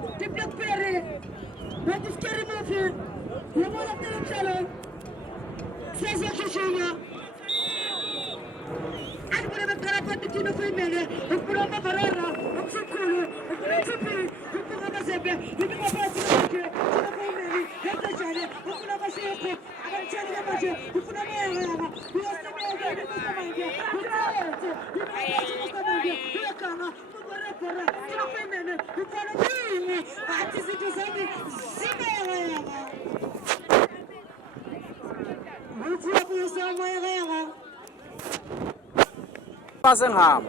The Blackberry, but the scary movie, the one of the channel, says Yakishina. And whatever Karapati Tino Femele, and Purama Barara, and Sukulu, and Prince, and Purama Zebe, you know about the Femele, and the Jane, and Purama Shako, and Chania, who put a man, who has the man, who put the man, who died, who put the man, who are Kama, who are the Femele, who follow me, I just it was only Zimmer. What's up with some Passenham.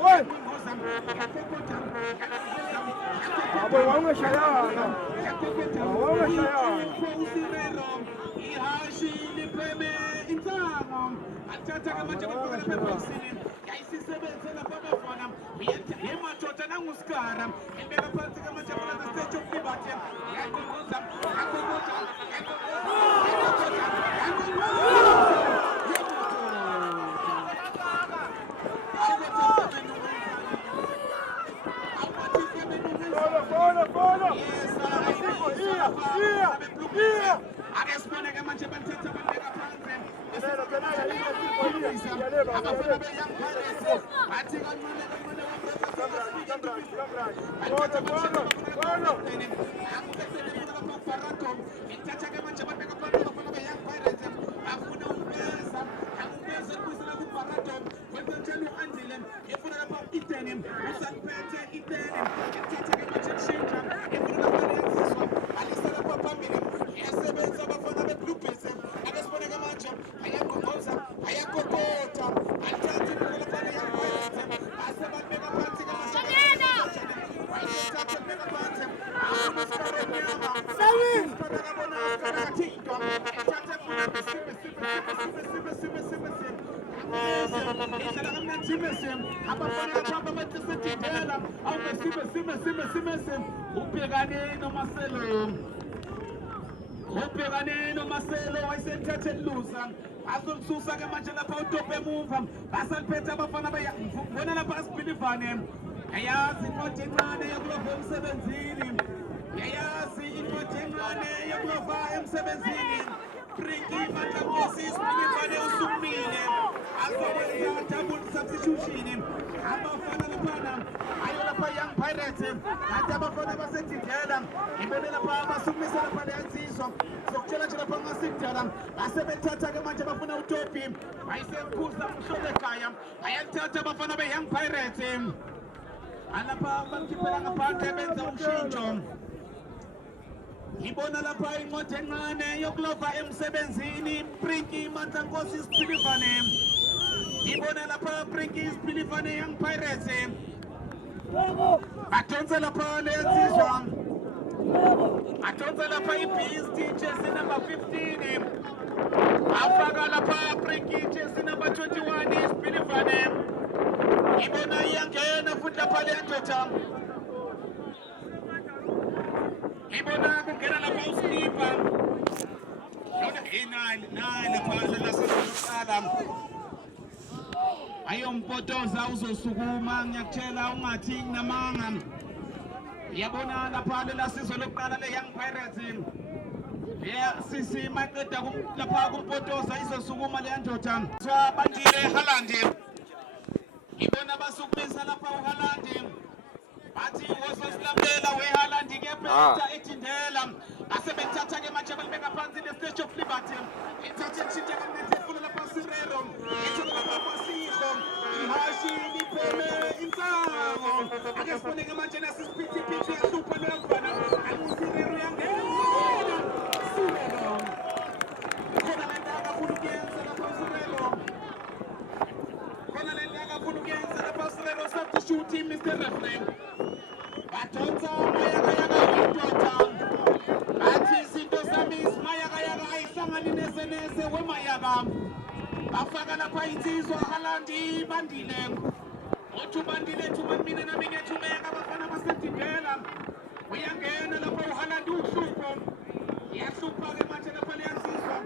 Let's Ibona lapha inqodo encane yokulova emsebenzini Prinky Matankosi Sipilivane. Ibona lapha Prinky Sipilivane Young Pirates. Batonza lapha lensizwa. Batonza lapha iBeast jersey number 15. Afaka lapha Prinky jersey number 21 Sipilivane. Ibona iyangena futhi lapha leyandoda. Ibona kungena lapha uSnipa. Yona inani lapha lasekuqala. Ayompotoza uzosukuma ngiyakutshela ungathi nginamanga. Yabona lapha lasizwe lokuqala le Young Pirates. Sisi maqeda lapha kumpotoza izosukuma le yandoda. Bandile Haaland. Ibona basukumisa lapha uHaaland. Bathi wososilamlela weHaaland ngephetha ethindela asebethatha ke manje balibeka phansi le Statue of Liberty ithathe ntshintshe kanethefuna lapha Sirero ethola lapha Sikho ihashi lipheme insango ake sibone ke manje nasisipithi pithi yahlupha lo mfana akusirero yangena Sirero khona lento akafuna ukuyenza lapha Sirero khona lento akafuna ukuyenza lapha Sirero substitute Mr. Referee Batonza mayaka indoda athi izinto zami isimayaka ayihlangani nese wemayaka bafaka lapha insizwa Haaland bandile othi bandile thuma mina nami ngethumeka abafana basedindela uyangena lapha uHaaland uhlupho yahlupha ke manje lapha leyansizwa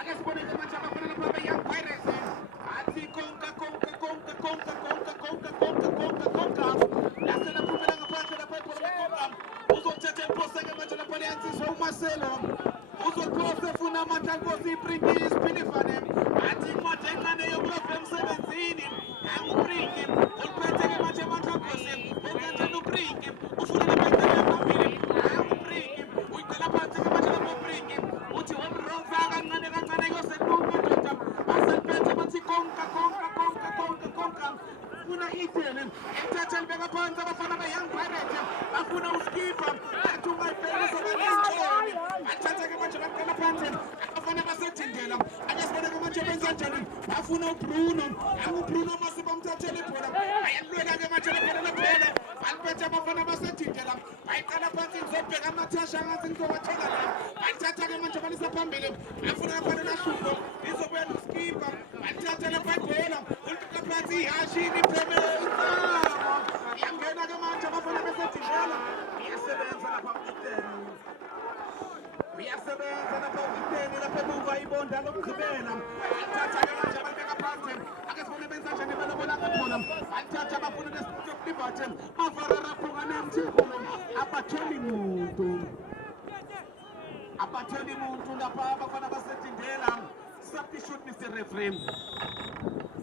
ake sibone ke manje abafana lapha beYoung Pirates athi konka lasela phumela ngaphandle lapha ePortugal uzothetha imposeke manje lapha leyansizwa uMarcelo uzophosa funa Matankosi Prinky Sipilivane athi incwadi encane yokulova emsebenzini anguprinky uliphethe ke manje Matankosi ukanjani uPrinky ufuna lapha phambili anguprinky uyicela phansi ke manje lapha uPrinky uthi womronza kancane yoseluka ndoda baseliphethe bathi konka funa ithele ethatha libeka phansi abafana beYoung Pirates bafuna uSkipa athi ungayibheka sokanenhloni athatha ke manje baqala phansi abafana basedindela ake sibone ke manje benza njani bafuna uBruno angubruno mase bamthathele ibhola ayalwela ke manje lebhola abafana basedidela bayiqala phansi ngizobheka amathasha ngathi ngizowathola la bayithatha-ke manje balisa phambili afuna ngaphandle nahlupho izobuya noskipa bayithatha lapha ibhola ulibeka phansi ihashini iphemele insamo iyangena-ke manje abafana besedidela iyasebenza lapha ukiteni uyasebenza lapha ukiteni lapha emuva ibonda lokugqibela bayithatha-ke manje balibeka phansi ake sibone benza njani belobona kakhona bayithatha abafuna nesipilibathe bavarara phungane mthikulo abatholi muntu lapha abafana basedindela substitute Mr. Referee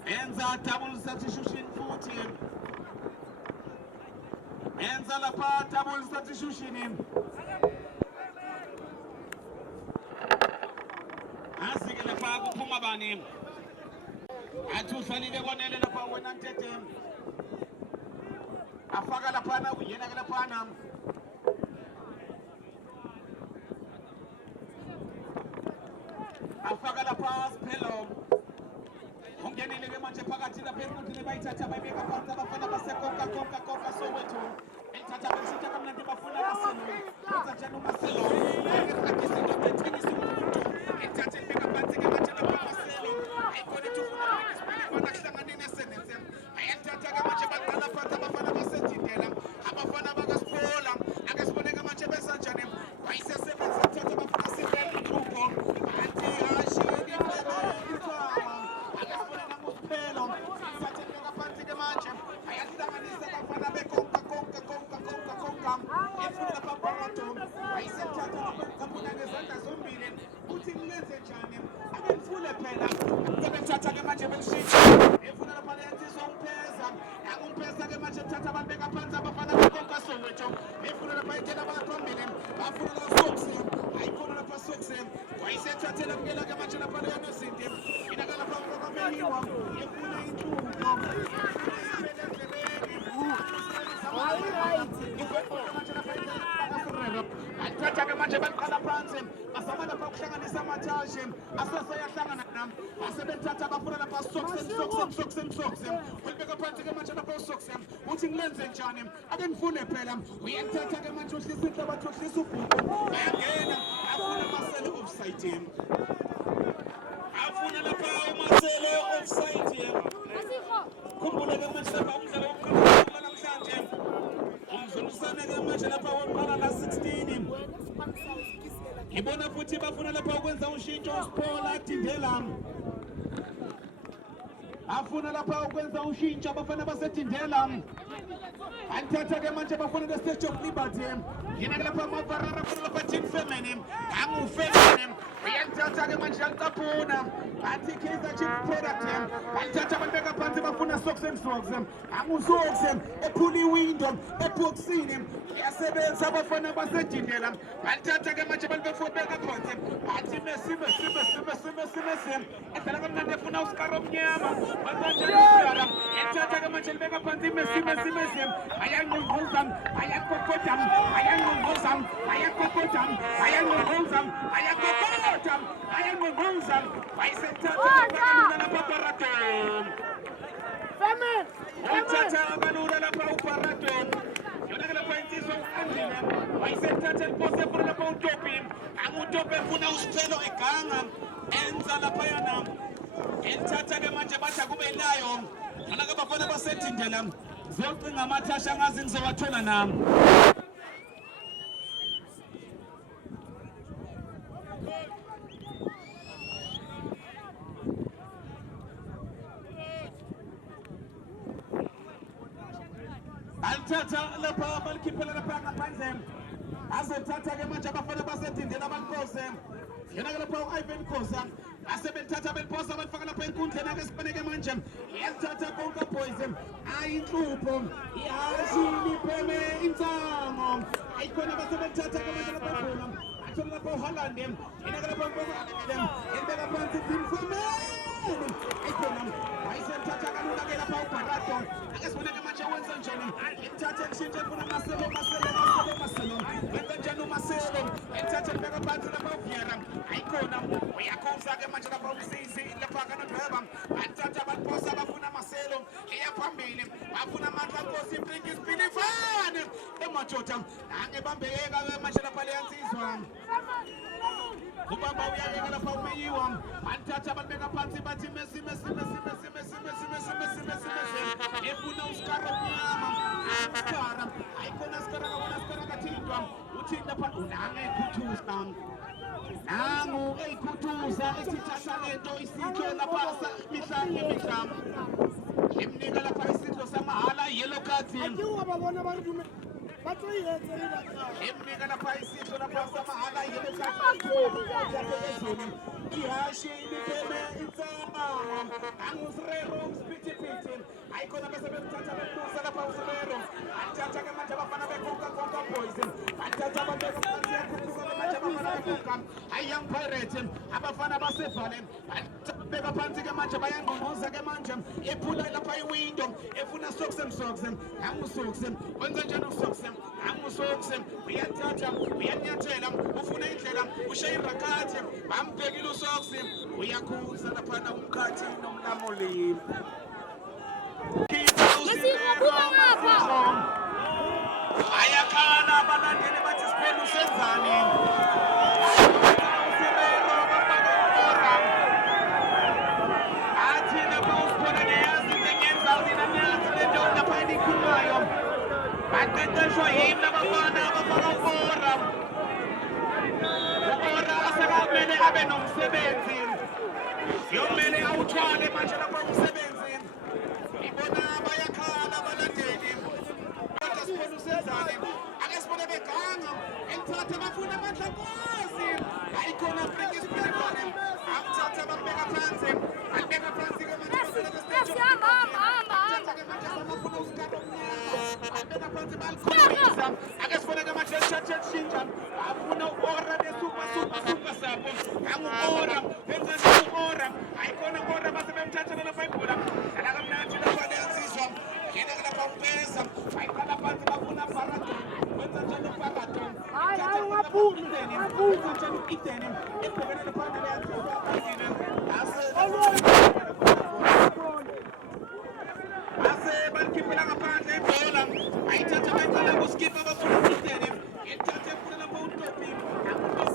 enza double substitution futhi enza lapha double substitution asike lapha kuphuma bani athi ufanele konele lapha wena Ntete afaka laphana uyena ke laphana afaka lapha Sphelo ungenile ke manje phakathi lapha enkundleni bayithatha bayibeka phansi abafana basekoka Soweto elithatha besitha kamnandi bafuna Maselo benza njani uMaselo akekrakise ndoda tenisi umuntu elithatha libeka phansi ke manje lapha Maselo ayikone tufuna bana kuhlangane nesenenze ayathatha ke manje baqala phansi abafana basedidela abafana bakaSphola ake sibone ke manje benza njani wayisesebenza thatha abafana sibele igrupho anti ashini phela insama ake sibone namuSphelo thatha libeka phansi ke manje ayahlanganisa abafana bekonka efuna lapha Barato wayisethatha kaphuna ngezandla zombili uthi ngilenze njani ake ngifule phela sebethatha ke manje belishintsha efuna lapha leyenziswa umpeza ke manje thatha balibeka phansi abafana bekonka Soweto efuna lapha itela baphambili bafuna la Soxe ayifuna lapha Soxe wayisethathela kuyela ke manje lapha leyona zinto inaka lapha ngokameliwa efuna inhlupho athatha ke manje baqala phansi basama lapha ukuhlanganisa amathashe aseseyahlangana nam asebethatha bafuna lapha Soxe ulibeka phansi ke manje lapha uSoxe uthi ngilenze njani ake ngifune phela uyathatha ke manje uhlisa inhlabathi uhlisa ubhuqu bayangena afuna Maselo offside afuna lapha uMaselo offside khumbula ke manje lapha umdlalo wokuqala namhlanje umzulisane ke manje lapha wonqala la 16 ibona futhi bafuna lapha ukwenza ushintsho uSphola Dindela afuna lapha ukwenza ushintsho abafana basedindela anthatha ke manje bafuna the stage of liberty yena ke lapha mavarara afuna lapha Jean Feminine angufeminine uyanthatha ke manje yaqaphuna athi Kaizer Chiefs product anthatha balibeka phansi bafuna Soxe anguSoxe ephula iwindow eboxini yasebenza abafana basedindela anthatha ke manje balibeka phansi athi Messi edlala kamnandi efuna uSkaro omnyama bakanjani ethatha ke manje libeka phansi Messi ayanqonqoza wayisethatha lapha Barato uthatha abalula lapha uBarato yona ke lapha insizwa uAndile wayisethatha elipose efuna lapha uTopi uTopi efuna uSphelo eganga enza lapha yana elithatha ke manje bathi kube layo yona ke bafana basedindela zocinga amathasha ngazi ngizowathola nami alithatha lapha balikhiphela lapha ngaphandle azothatha ke manje abafana basedindela baliphose yena ke lapha uIvan Khosa asebelithatha beliphosa balifaka lapha enkundleni ake sifaneke manje yalithatha konke boys ayinhlupho ihashini pheme insango ayikhona basebelithatha ke manje lapha khona athola lapha uHaaland yena ke lapha ebeka phansi Timfumeni ayikhona wayisethatha kalula ke lapha uBarato ake sibone ke manje wenza njani ithatha ekushintsha efuna Maselo wenza njani uMaselo ithatha libeka phansi lapha uVieira ayikhona uyakhoza ke manje lapha umsisi lapha kanodweba athatha baliphosa bafuna Maselo eyaphambili bafuna amandla Nkosi Brinkies Bilifane madoda angebambeka manje lapha leyansizwa ubaba uyabeka lapha umeyiwa bathatha babeka phansi bathi Messi efuna uskara omnyama skara ayikona skara kabona skara kathintwa uthi lapha unange ekhuthuza nangu eyikhuthuza esithatha lento isitho lapha mihla ngemihla emnika lapha isidlo samahala yellow card emnika lapha isidlo lapha samahala yellow card ihashi ilipeme insama angusrero uspitipiti ayikona bese bemthatha bemusa lapha usrero athatha ke manje abafana bekonka boys athatha babeka phansi yakhuphuka manje abafana bekonka ayang pirate abafana basevale beka phansi ke manje bayangqongqoza ke manje ephula lapha iwindow efuna socks angusocks wenza njani usocks angusocks uyathatha uyanyathela ufuna indlela ushaye irakhathi bambhekile usocks uyakhuza lapha umkhathi nomlamuli ayakhala abalandeli bathi siphela usenzani athi lapha usibona neyazi into engenzayo ninayazi lento lapha enikhulumayo baqeqeshwa yini abafana abafaka ukora asekamele abe nomsebenzi yomele awuthwale manje lapha umsebenzi ibona bayakhala abalandeli kodwa sibona usenzane ake sibone beganga elithatha bafuna amandla nkosi ayikhona bring isipilifane amthatha bambeka phansi alibeka phansi ke manje samafuna usikado albeka phansi balikhulumisa ake sibone ke manje eshintsha afuna ukora besupa sabo angukora benza ukora ayikhona ukora base bemthatha lapha ibhola dlala kamnandi lapha leyansizwa yena lapha umpeza ayiqala phansi bafuna farado wenza njalo farado hayi ungaphumi wenza njalo ideni ibhokene lapha leyansizwa ase balikhiphela ngaphandle ibhola ayithatha bayicala kuskipa bafuna ideni ithathe efuna lapha utopi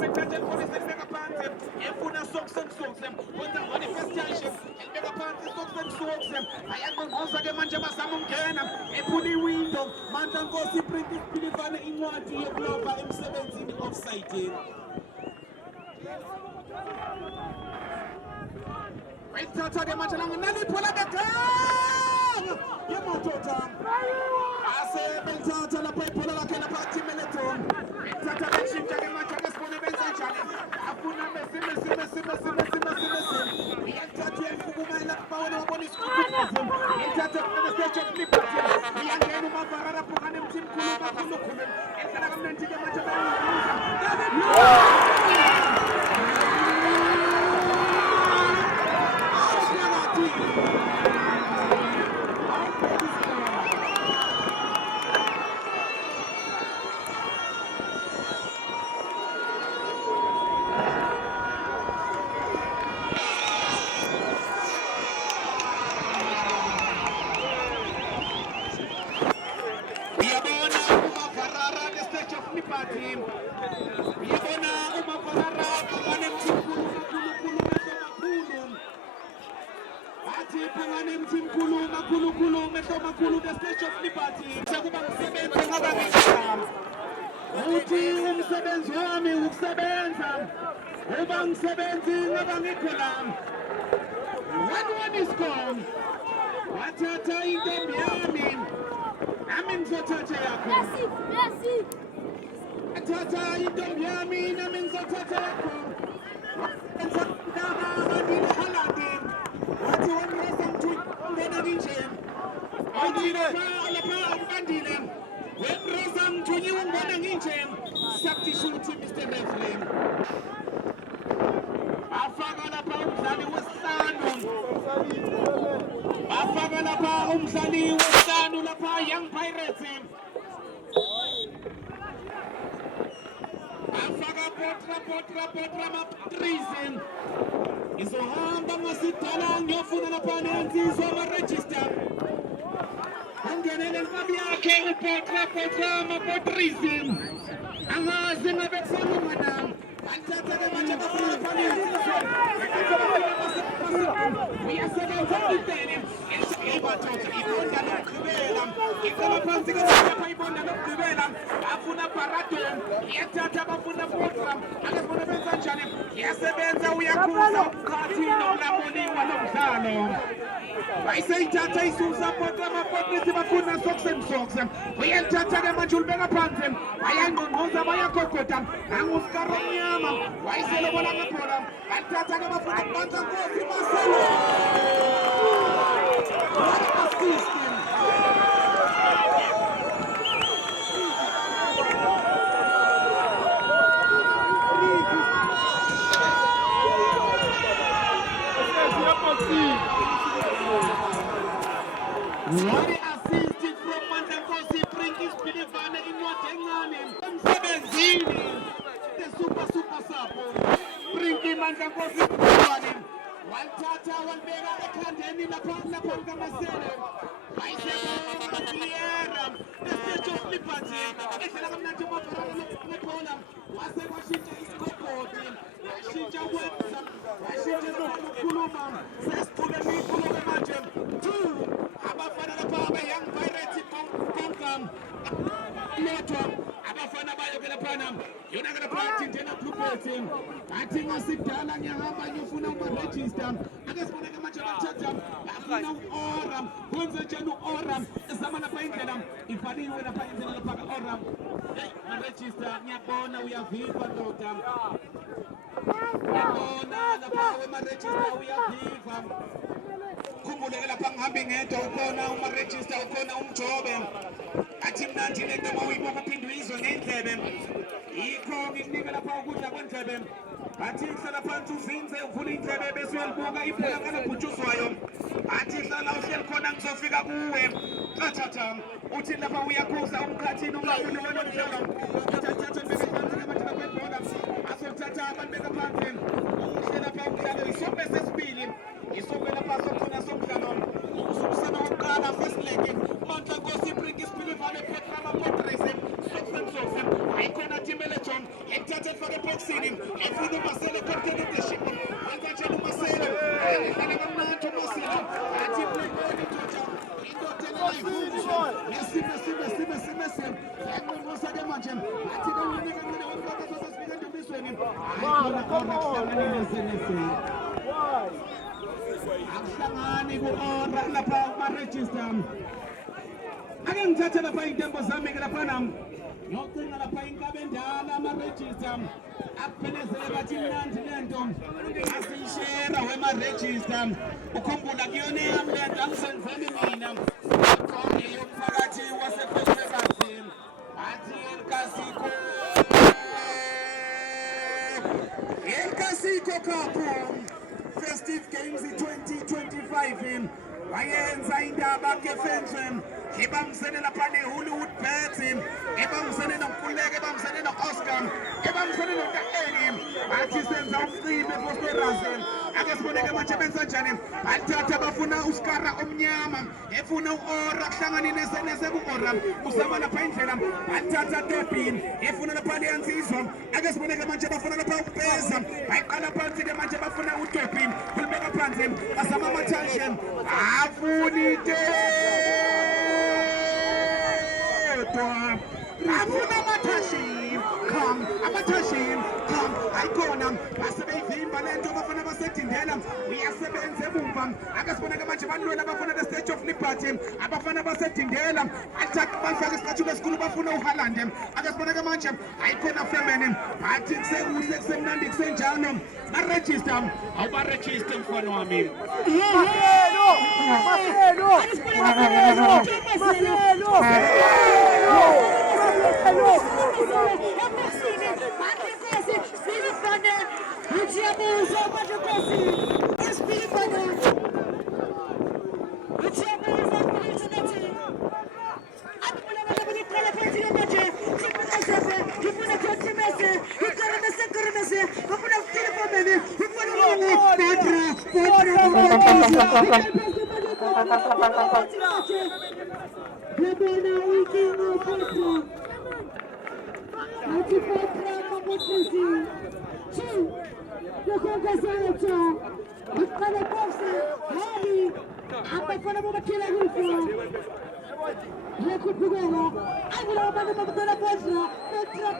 ithathe khona isebeka phansi efuna socks wenza ngone first touch elibeka phansi socks ayaqonqoza ke manje bazama ukungena ephula iwindow manje nkosi iprint isipilifane incwadi yokuloba emsebenzini offside ayithatha ke manje naliphola beganga yemotoda ase belithatha lapha ibhola lakhe lapha Timeleton ithatha beshintsha ke manje ake sibone benza njani afuna Messi iyathatha uyayifukuma lapha wena wabona isikhukhulu ithatha stage of liberty iyangena umavarara phukane mthimkhulu kakhulu ehlala kamnandi ke manje bayiza makhulu the Statue of Liberty sekuba umsebenzi ngabangishama uthi umsebenzi wami ukusebenza uba umsebenzi ngabangikho lami when one is gone wathatha intombi yami nami ngizothatha yakho wathatha intombi yami nami ngizothatha yakho ndaba ngandile Hollandin wathi wonresa ngithungena kinje lapha ukandile wenresa ngithunyiwe ngibona nginje sakuthishuthi Mr. Referee afaka lapha umdlali wesihlanu afaka lapha umdlali wesihlanu lapha Young Pirates afaka potra matrizi izohamba ngasidala ngiyofuna lapha nensizwa ama-register angenele inkabi yakhe upotra amapotrism angazi ngabe kusalunga nam alithatha-ke manje bafuna phambili uyasebenza intene ibadoda ibonda lokugqibela icela phansi keapha ibonda lokugqibela bafuna paradon iyathatha bafuna program akefuna benza njani iyasebenza uyakhuza umkhathi nomlamoniwa nomdlalo bayiseyithatha isusa amapotrisi bafuna soksemsoks uyalithatha-ke manje ulibeka phansi bayangqongqoza bayagogoda nanguskaro mnyama wayiselobola ngebhola balithatha-ke bafuna kubanza nkosi maselo system. What assisted from Mandankosi Prinkis Pilivane in Watengane emsebenzini the super sapo Prinki Mandankosi Pilivane walithatha walibeka ekhandeni lapha kamasele wayisebaiyera the stage of liberty edlela kamnandi umabharana nebhola wase washintsha isikobhodi washintsha wenza washintsha zokukhuluma sesicule mikhulume manje abafana lapha abe-young pirates konkam lethwa abafana bayo-ke laphana yona-ke lapha athintena bluebirds athi ngasikudala ngiyahamba ngiyofuna umarejista ake siboneke manje bathatha bafuna u-ora kwenze njani u-ora esama lapha indlela ibhaliwe lapha indlela lapha ka-ora heyi marejista ngiyabona uyaviva ndoda ngiyabona lapha wemarejista uyaviva khumbuleke lapha ngihambe ngedwa ukhona umarejista ukhona umjobe athi mnandi lento uma uyibuka uphinde uyizwe ngey'ndlebe yikho ngikunika lapha ukudla kwendlebe athi hlala phansi uzinze uvula iy'ndlebe bese uyalibuka ibhola kanobhutshuzwayo athi hlala uhleli khona ngizofika kuwe thathatha uthi lapha uyakhuza umkhathini umlawuli wenomdlalo thathatha nibeke phansi kabantu lapha ibhola azothatha abanibeka phansi uhle lapha umdlalo isombe sesibili isombe lapha sokugcina somdlalo ukusukisana wokuqala first leg Mandankosi Prinkis Pilivane Petra Mapotrisi Soksemsoks ayikhona Timelejo ekuthatha efake eboxini efuna umasele captain of the ship engatshela umasele ehlala kamnandi umasele athi playoni joja indoda elayivuzwa nesime yanqonqosa-ke manje athi kawine kancane wabulaka sasasifika endumisweni ayikhona ora kuhlanganile senese akuhlangani ku-ora lapha umarejista ake ngithathe lapha iy'ntembo zami-ke laphana ngiyocinga lapha inkabe endala amarejista akuphelezele bathi mnandi lento asiyishera wemarejista ukhumbula kuyona yami lento angisenzeli mina akhonge yomphakathi wasepesebasi athi El Casico Cup Festive Games 2025 wayenza indaba kefenjwe ebambisene lapha ne-Hollywood Bets ebambisene noNkululeko ebambisene no-Oscar ebambisene noNtaeli bathi senza umcimbi eFosterase ake siboneke manje benza njani alithatha bafuna uskara omnyama efuna u-ora kuhlanganine ku-ora usama lapha indlela alithatha Topin efuna lapha leyansizwa ake siboneke manje bafuna lapha ukupeza bayiqala phansi-ke manje bafuna uTopin kulibeka phansi basama amathashe afuni afuna amathashim come ayikhona basebeyivimba lento abafana basedindela uyasebenza ebumva ake siboneke manje balwela abafana the Stage of Liberty abafana basedindela bafake isicathula esikhulu bafuna uHaaland ake siboneke manje ayikhona femeni bathi kusekuhle kusemnandi kusenjalo barejista awubarejiste mfana wami Yabona ukingo Petra. Ati Petra mabutrisi. Two. Yokonga Zalata. Ukana Boxe. Hadi. Apa kona mabakila huko. Recupera. Agora vai para a Petra.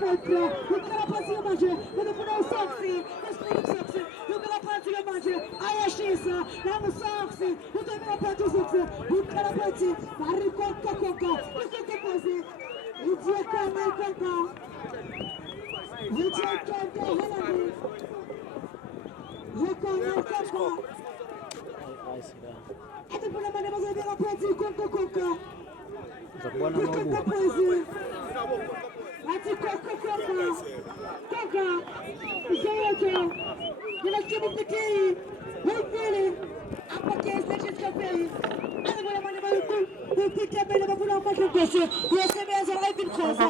Petra. Ukana pasi maje. Quando for o sexy. Espírito sexy. Ukana pasi maje. Ayashisa. Namu sexy. Ukana pasi sexy. Ukana pasi. Bari koko. Ukana pasi. Idia kama koko. Idia kama halabi. Ukana koko. Ate pula mana mazo de la pasi koko. Ukana pasi. Ati koko. Koko. Isoyoto. Nilakini pikiri. Wipili. Apa kesi chiskapei. Ate pula mana mazo. Upite bele mabula macho kose. Yeseme aza live kose.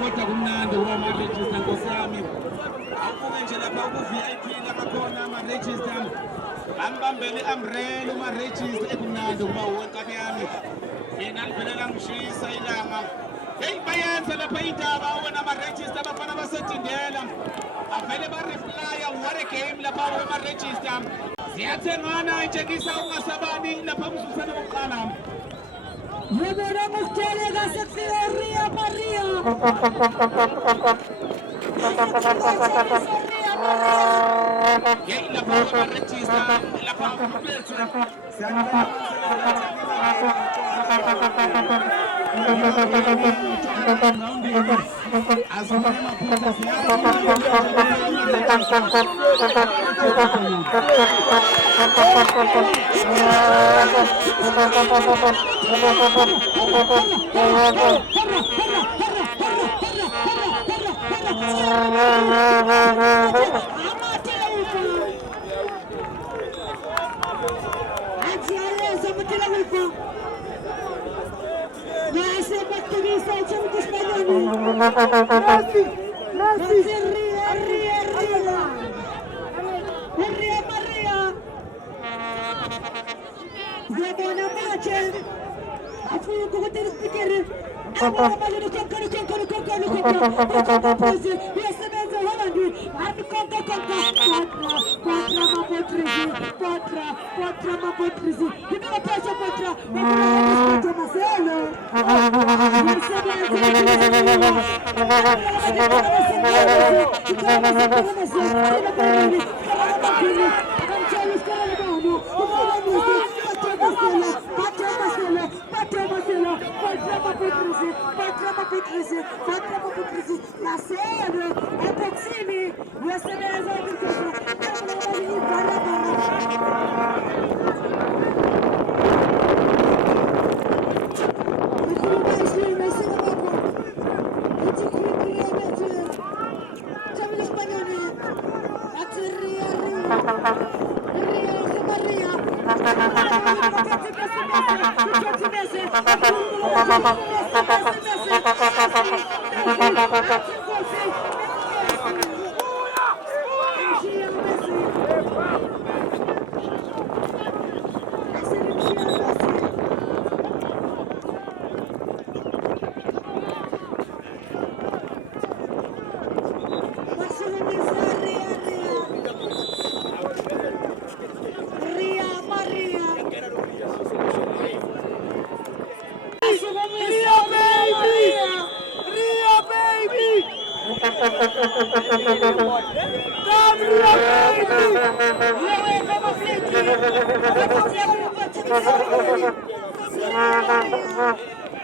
Kodwa kumnandi woma register nkosami awubuke nje lapha ku VIP labakhona ama register ambambele umbrella uma register ekumnandi kuba wonke yami yena livelela ngishisa ilanga hey bayenza lapha indaba wona ama register abafana basetindela avele ba reflya what a game lapha wona register ziyathengana intshengisa ungasabani lapha umzusana wokuqala. Yabona muhtelega seksiya Ria Maria. Yey lapha register lapha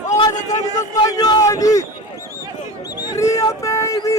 Oh, the time is Spagnoli! Ria, baby!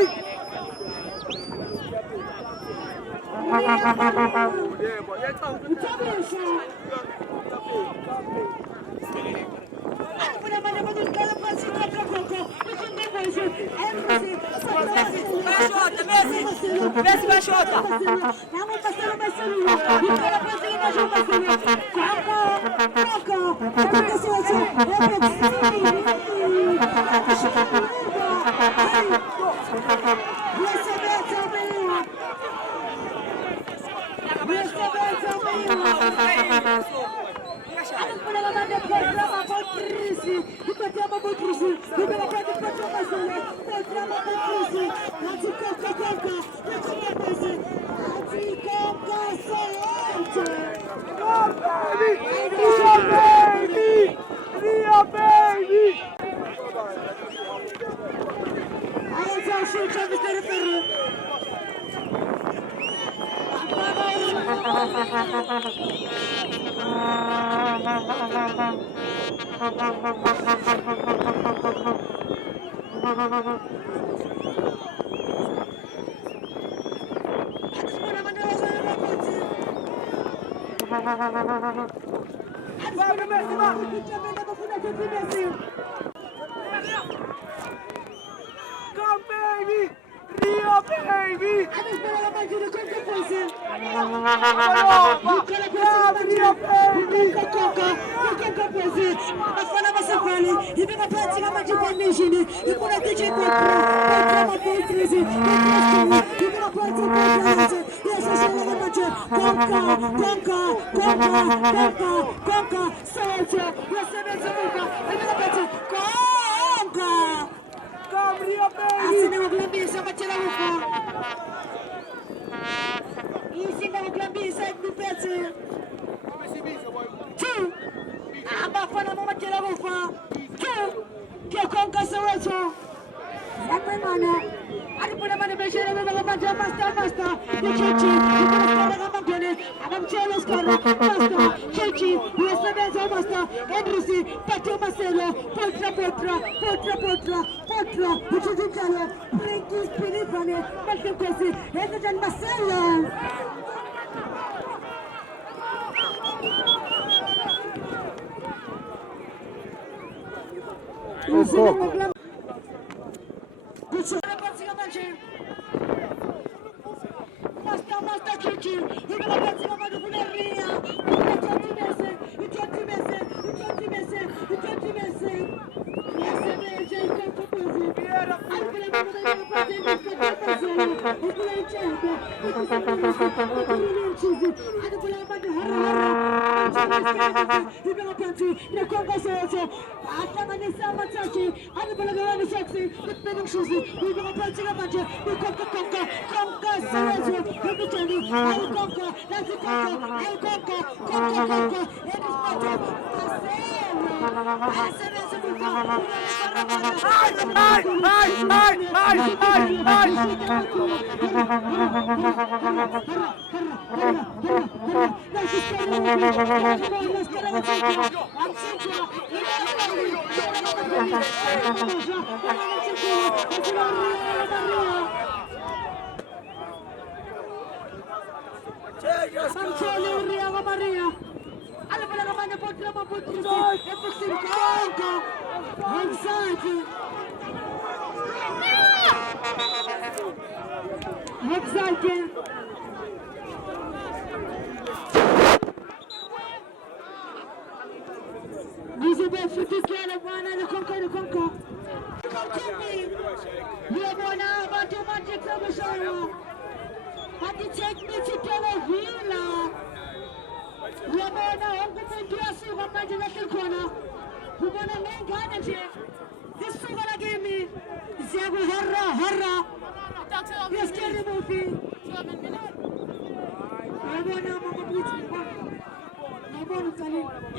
Come, baby! Ria, baby! Come, Ria,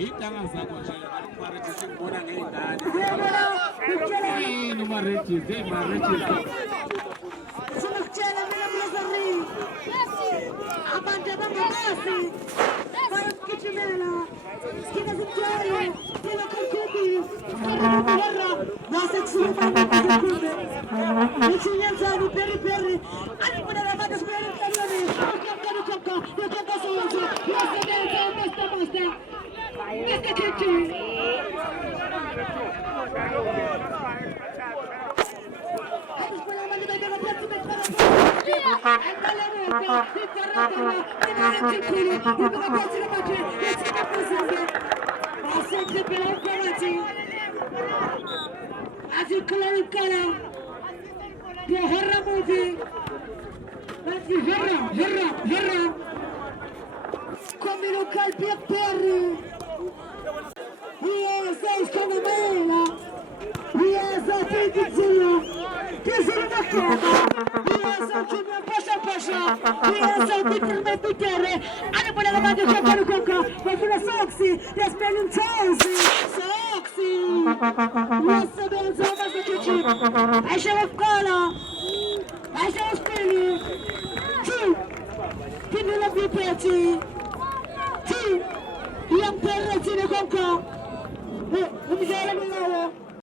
Idanga zakho nje akumarejisi sikubona ngey'ngane. Yini umarejisi? Hey, marejisi. Sina Zintari, Sina Kalkubi, Sina Kuhara, Nasa Chilumani, Kalkubi, Nichinya Zani, Peri Peri, Ani Muna Ramadas, Peri Peri, Ukaka, Ukaka Soja, Mr. Master, Mr. Kitty. As you clear color, the horror movie, that's the horror. Come local Pietri. We are so strong. We are so big. This is the club. We are so junior pasha. We are so big. And when I'm about to jump on the coca, but for the Soxy, they're spending Chelsea. Soxy. Yes, the bells over the kitchen. I shall have color. I shall spin it. People of the party. Young parents in the coca. Let me get it now.